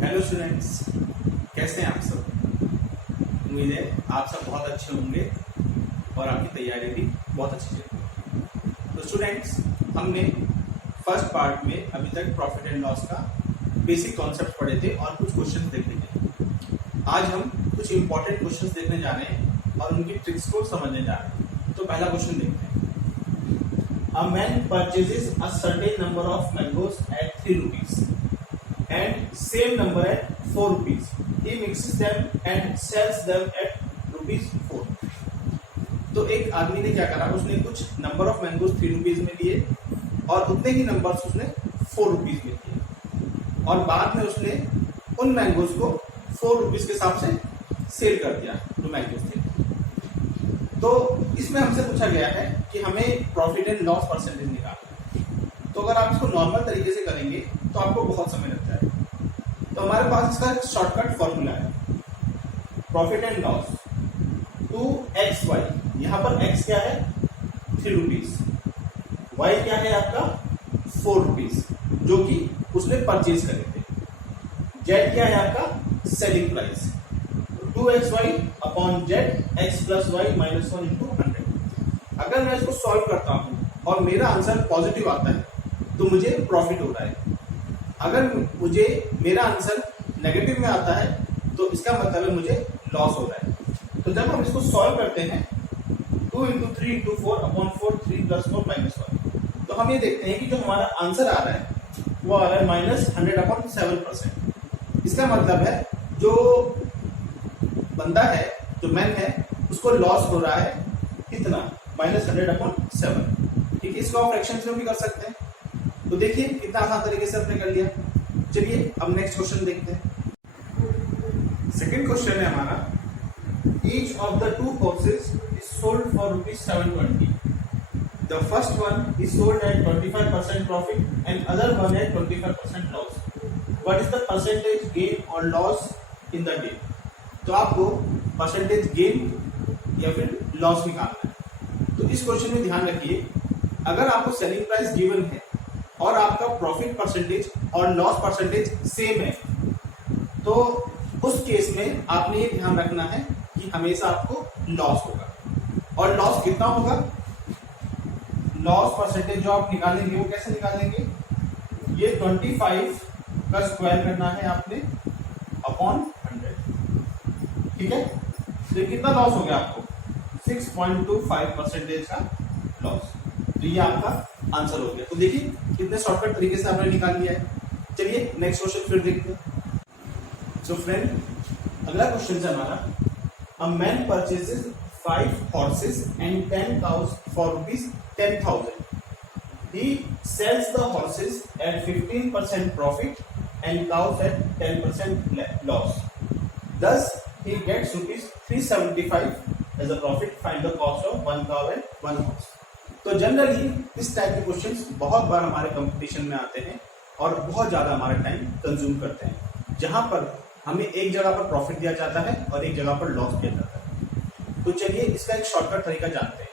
Hello students, कैसे हैं आप सब। उम्मीद है आप सब बहुत अच्छे होंगे और आपकी तैयारी भी बहुत अच्छी चल रही है। तो स्टूडेंट्स, हमने फर्स्ट पार्ट में अभी तक प्रॉफिट एंड लॉस का बेसिक कॉन्सेप्ट पढ़े थे और कुछ क्वेश्चंस देखे थे। आज हम कुछ इंपॉर्टेंट क्वेश्चंस देखने जा रहे हैं और उनकी ट्रिक्स को समझने जा रहे हैं। तो पहला क्वेश्चन देखते हैं। A man purchases a certain number of mangoes at 3 rupees and same number at 4 rupees. He mixes them and sells them at rupees 4. तो एक आदमी ने क्या करा, उसने कुछ नंबर ऑफ मैंगोज 3 रुपीज में लिए और उतने ही नंबर्स उसने 4 रुपीज में लिए और बाद में उसने उन मैंगोज को 4 रुपीज के हिसाब से सेल कर दिया जो मैंगोज थे। तो इसमें हमसे पूछा गया है कि हमें प्रॉफिट एंड लॉस परसेंटेज निकालना है। तो अगर आप इसको नॉर्मल तरीके से करेंगे तो आपको बहुत समय लगता है। तो हमारे पास इसका एक शॉर्टकट फॉर्मूला है, प्रॉफिट एंड लॉस 2xy। यहाँ पर x क्या है 3 रुपीज, y क्या है आपका 4 रुपीज जो कि उसने परचेज करे थे, z क्या है आपका selling price 2xy upon z x plus y minus 1 into 100। अगर मैं इसको सॉल्व करता हूं और मेरा आंसर पॉजिटिव आता है तो मुझे प्रॉफिट होता है। अगर मुझे मेरा आंसर नेगेटिव में आता है तो इसका मतलब है मुझे लॉस हो रहा है। तो जब हम इसको सॉल्व करते हैं 2 into 3 into 4 upon 4 3 plus 4 minus 1, तो हम ये देखते हैं कि जो हमारा आंसर आ रहा है वो आ रहा है माइनस 100 अपॉन 7%। इसका मतलब है जो बंदा है, जो मैन है, उसको लॉस हो रहा है कितना माइनस 100 अपॉन 7। ठीक है, इसको आप फ्रैक्शंस में भी कर सकते हैं। तो देखिए कितना आसान तरीके से आपने कर लिया। चलिए अब नेक्स्ट क्वेश्चन देखते हैं। सेकंड क्वेश्चन है हमारा, each of the two horses is sold for ₹720। The first one is sold at 25% profit and other one at 25% loss. What is the percentage gain और लॉस इन द डे। तो आपको percentage gain या फिर loss निकालना है। तो इस question में ध्यान रखिए, अगर आपको सेलिंग प्राइस गिवन है और आपका प्रॉफिट परसेंटेज और लॉस परसेंटेज सेम है तो उस केस में आपने ये ध्यान रखना है कि हमेशा आपको लॉस होगा। और लॉस कितना होगा, लॉस परसेंटेज जो आप निकालेंगे वो कैसे निकालेंगे, ये 25 का स्क्वायर करना है आपने अपॉन 100। ठीक है, तो कितना लॉस हो गया आपको 6.25% का लॉस। तो ये आपका आंसर हो गया। तो देखिए कितने शॉर्टकट तरीके से आपने निकाल लिया है। चलिए नेक्स्ट क्वेश्चन फिर देखते हैं। सो फ्रेंड, अगला क्वेश्चन है हमारा, a man purchases 5 horses and 10 cows for ₹10,000. He sells the horses at 15% profit and cows at 10% loss. Thus, he gets ₹375 as a profit. Find the cost of 1 cow and 1 horse. तो generally इस type के questions बहुत बार हमारे competition में आते हैं और बहुत ज्यादा हमारा टाइम कंज्यूम करते हैं, जहां पर हमें एक जगह पर प्रॉफिट दिया जाता है और एक जगह पर लॉस दिया जाता है। तो चलिए इसका एक शॉर्टकट तरीका जानते हैं।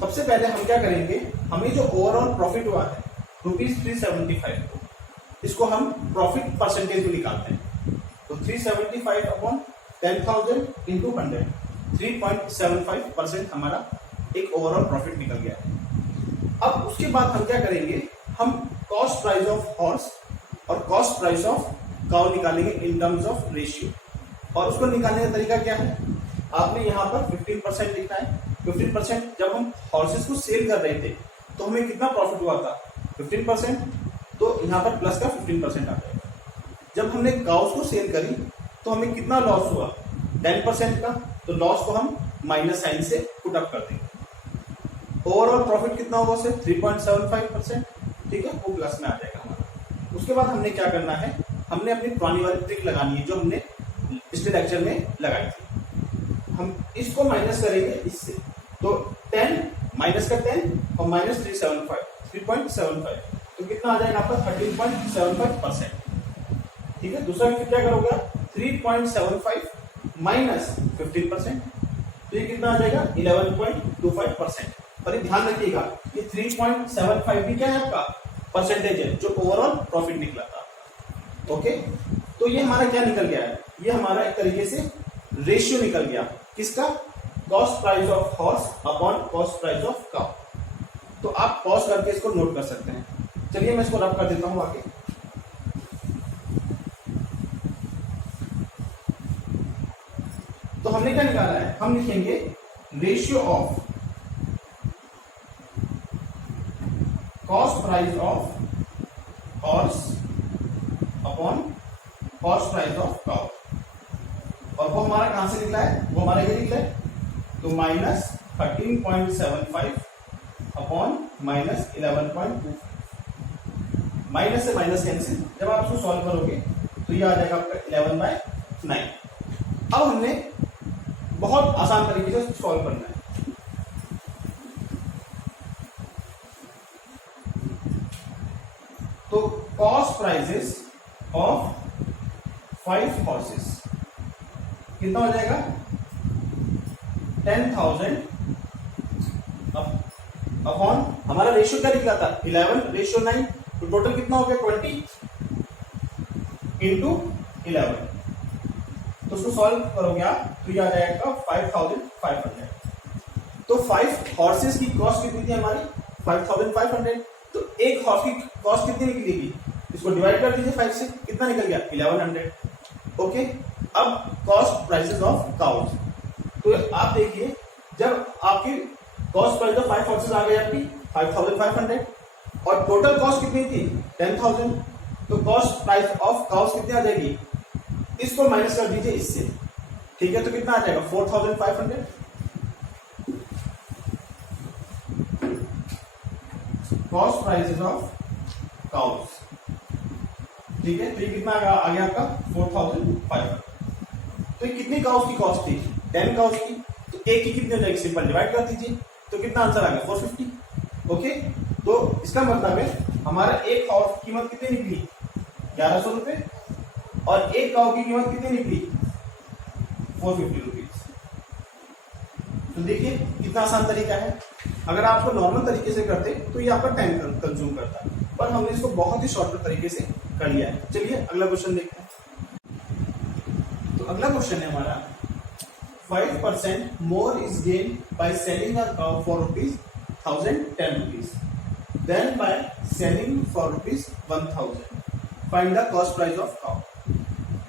सबसे पहले हम क्या करेंगे, हमें जो ओवरऑल प्रॉफिट हुआ है ₹375 को, इसको हम प्रॉफिट परसेंटेज में निकालते हैं। तो 375 अपॉन 10,000 इंटू 100, 3.75% हमारा एक ओवरऑल प्रॉफिट निकल गया है। अब उसके बाद हम क्या करेंगे, हम कॉस्ट प्राइस ऑफ हॉर्स और कॉस्ट प्राइस ऑफ काउ निकालेंगे इन टर्म्स ऑफ रेशियो। और उसको निकालने का तरीका क्या है, आपने यहाँ पर 15% लिखा है। 15% जब हम हॉर्सेस को सेल कर रहे थे तो हमें कितना प्रॉफिट हुआ था 15%, तो यहाँ पर प्लस का 15% आ जाएगा। जब हमने काउस को सेल करी तो हमें कितना लॉस हुआ 10% का, तो लॉस को हम माइनस साइन से पुट अप कर देंगे। ओवरऑल प्रॉफिट कितना होगा उसे 3.75%। ठीक है, वो प्लस में आ जाएगा हमारा। उसके बाद हमने क्या करना है, हमने अपनी पुरानी वाली ट्रिक लगानी है जो हमने पिछले लेक्चर में लगाई थी। हम इसको माइनस करेंगे इससे, तो 10 माइनस का 10 और माइनस 3.75, तो कितना आ जाएगा आपका 13.75%। ठीक है, दूसरा क्या करोगे 3.75 माइनस 15%, तो ये कितना आ जाएगा 11.25%। और ये ध्यान रखिएगा कि 3.75 भी क्या है आपका परसेंटेज है जो ओवरऑल प्रॉफिट निकला था। ओके, तो ये हमारा क्या निकल गया है, ये हमारा एक तरीके से रेशियो निकल गया किसका, cost price of horse upon cost price of cow. तो आप पॉज करके इसको नोट कर सकते हैं। चलिए मैं इसको रब कर देता हूं आगे। तो हमने क्या निकाला है, हम लिखेंगे ratio of cost price of horse upon cost price of cow, और वो हमारा कहां से निकला है, वो हमारा ये निकला है, तो माइनस 13.75 अपॉन माइनस 11.2, माइनस से माइनस कैंसिल, जब आप इसको सॉल्व करोगे तो ये आ जाएगा आपका 11/9। अब हमने बहुत आसान तरीके से सॉल्व करना है। तो कॉस्ट प्राइसेस ऑफ 5 हॉर्सेस कितना हो जाएगा, 10,000 अपॉन हमारा रेशियो क्या निकला था 11:9, तो टोटल कितना हो गया 20 इंटू 11, तो उसको सॉल्व करोगे आप तो ये आ जाएगा 5,500। तो 5 हॉर्सेस की कॉस्ट कितनी थी हमारी 5,500, तो एक हॉर्स की कॉस्ट कितनी निकलेगी, इसको डिवाइड कर दीजिए 5 से, कितना निकल गया 1100। ओके, अब कॉस्ट प्राइसेस ऑफ काउज, तो आप देखिए जब आपकी कॉस्ट प्राइस ऑफ 5 हॉर्सेस आ गई आपकी 5,500 और टोटल कॉस्ट कितनी थी 10,000, तो कॉस्ट प्राइस ऑफ काउज कितनी आ जाएगी, इसको माइनस कर दीजिए इससे, ठीक है, तो कितना आ जाएगा 4,500। कॉस्ट प्राइसेस ऑफ काउज, ठीक है, तो ये कितना आ गया आपका 4,500। तो कितनी काउज की कॉस्ट थी 10 काउज की, तो एक की कितनी हो जाएगी, सिंपल डिवाइड कर दीजिए, तो कितना आंसर आ गया 450। ओके, तो इसका मतलब है हमारा एक काउ की कीमत कितनी निकली 1100 रुपए, और एक काउ की कीमत कितनी निकली 450 रुपीज। तो देखिए कितना आसान तरीका है, अगर आप इसको नॉर्मल तरीके से करते तो ये आपका टाइम कंज्यूम करता, पर हमने इसको बहुत ही शॉर्टकट तरीके से कर लिया है। चलिए अगला क्वेश्चन देखते हैं। तो अगला क्वेश्चन है हमारा 5% more is gained by selling a cow for ₹1,010 than by selling for ₹1,000. Find the cost price of cow.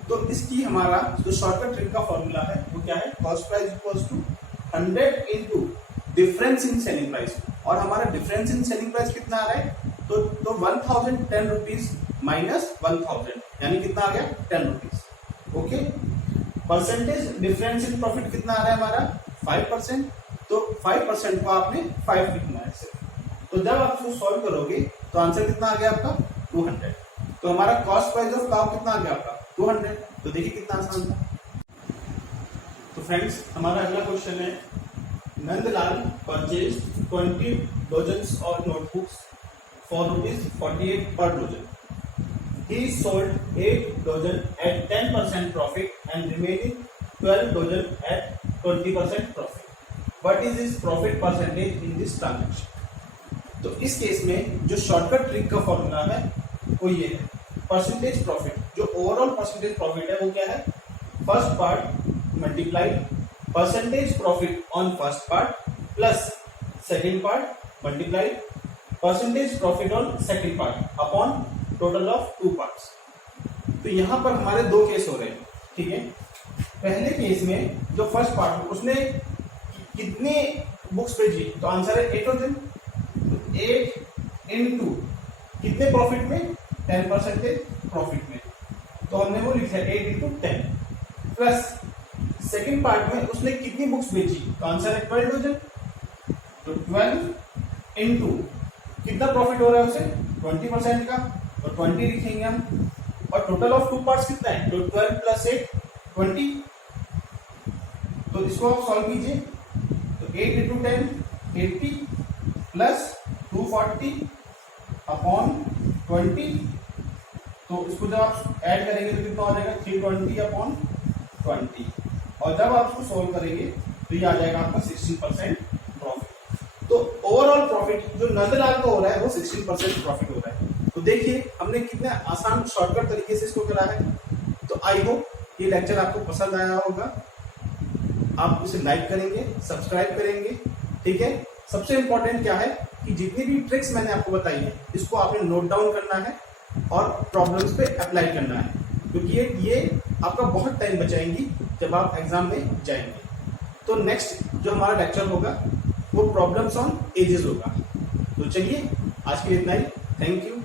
तो इसकी हमारा जो शॉर्टकट ट्रिक का फॉर्मूला है वो क्या है, cost price equals to 100 into difference in selling price, और हमारा डिफरेंस इन सेलिंग प्राइस कितना आ रहा है, तो 1,010 रुपीज माइनस 1,000 यानी कितना आ गया 10 rupees. Okay, percentage difference in profit कितना आ रहा है हमारा 5%, तो 5% को आपने 5 लिखना है सिर्फ, तो जब आप इसको सॉल्व करोगे तो आंसर कितना आ गया आपका 200। तो हमारा कॉस्ट प्राइस ऑफ काउ कितना आ गया आपका 200। तो देखिए कितना आसान था। तो फ्रेंड्स हमारा अगला क्वेश्चन है, Nandlal purchase 20 dozens of notebooks for ₹48 per dozen. He sold 8 dozen at 10% profit and remaining 12 dozen at 20% profit. What is his profit percentage in this transaction? तो इस केस में जो शॉर्टकट ट्रिक का फॉर्मूला है वो ये है, परसेंटेज प्रॉफिट, जो ओवरऑल परसेंटेज प्रॉफिट है वो क्या है, first part multiply percentage profit on first part plus second part multiply percentage profit on second part upon total of 2 parts. तो यहां पर हमारे 2 केस हो रहे हैं, ठीक है। पहले केस में जो फर्स्ट पार्ट उसने कितने बुक्स भेजी, तो आंसर है 8 डजन, 8 इंटू कितने प्रॉफिट में 10% प्रॉफिट में, तो हमने वो लिखा है 8 इंटू 10 प्लस सेकेंड पार्ट में उसने कितनी बुक्स बेची, तो आंसर है 12 डजन, तो 12 इंटू कितना प्रॉफिट हो रहा है उसे 20% का, तो 20 लिखेंगे हम, और टोटल ऑफ 2 पार्ट्स कितना है, तो 12 प्लस 8 20। तो इसको आप सॉल्व कीजिए, तो 8 इंटू 10 80 प्लस 240 अपॉन 20, तो इसको जब आप ऐड करेंगे तो कितना हो जाएगा 320 अपॉन 20, और जब आप इसको सॉल्व करेंगे तो ये आ जाएगा आपका 16% प्रॉफिट। तो ओवरऑल प्रॉफिट जो नंदलाल का हो रहा है वो 16% प्रॉफिट हो रहा है। तो देखिए हमने कितने आसान शॉर्टकट तरीके से इसको करा है। तो आई होप ये लेक्चर आपको पसंद आया होगा। आप इसे लाइक करेंगे, सब्सक्राइब करेंगे, ठीक है। सबसे इंपॉर्टेंट क्या है कि जितनी भी ट्रिक्स मैंने आपको बताई है इसको आपने नोट डाउन करना है और प्रॉब्लम्स पे अप्लाई करना है, क्योंकि ये आपका बहुत टाइम बचाएंगी जब आप एग्जाम में जाएंगे। तो नेक्स्ट जो हमारा लेक्चर होगा वो प्रॉब्लम्स ऑन एजेस होगा। तो चलिए आज के लिए इतना ही। Thank you.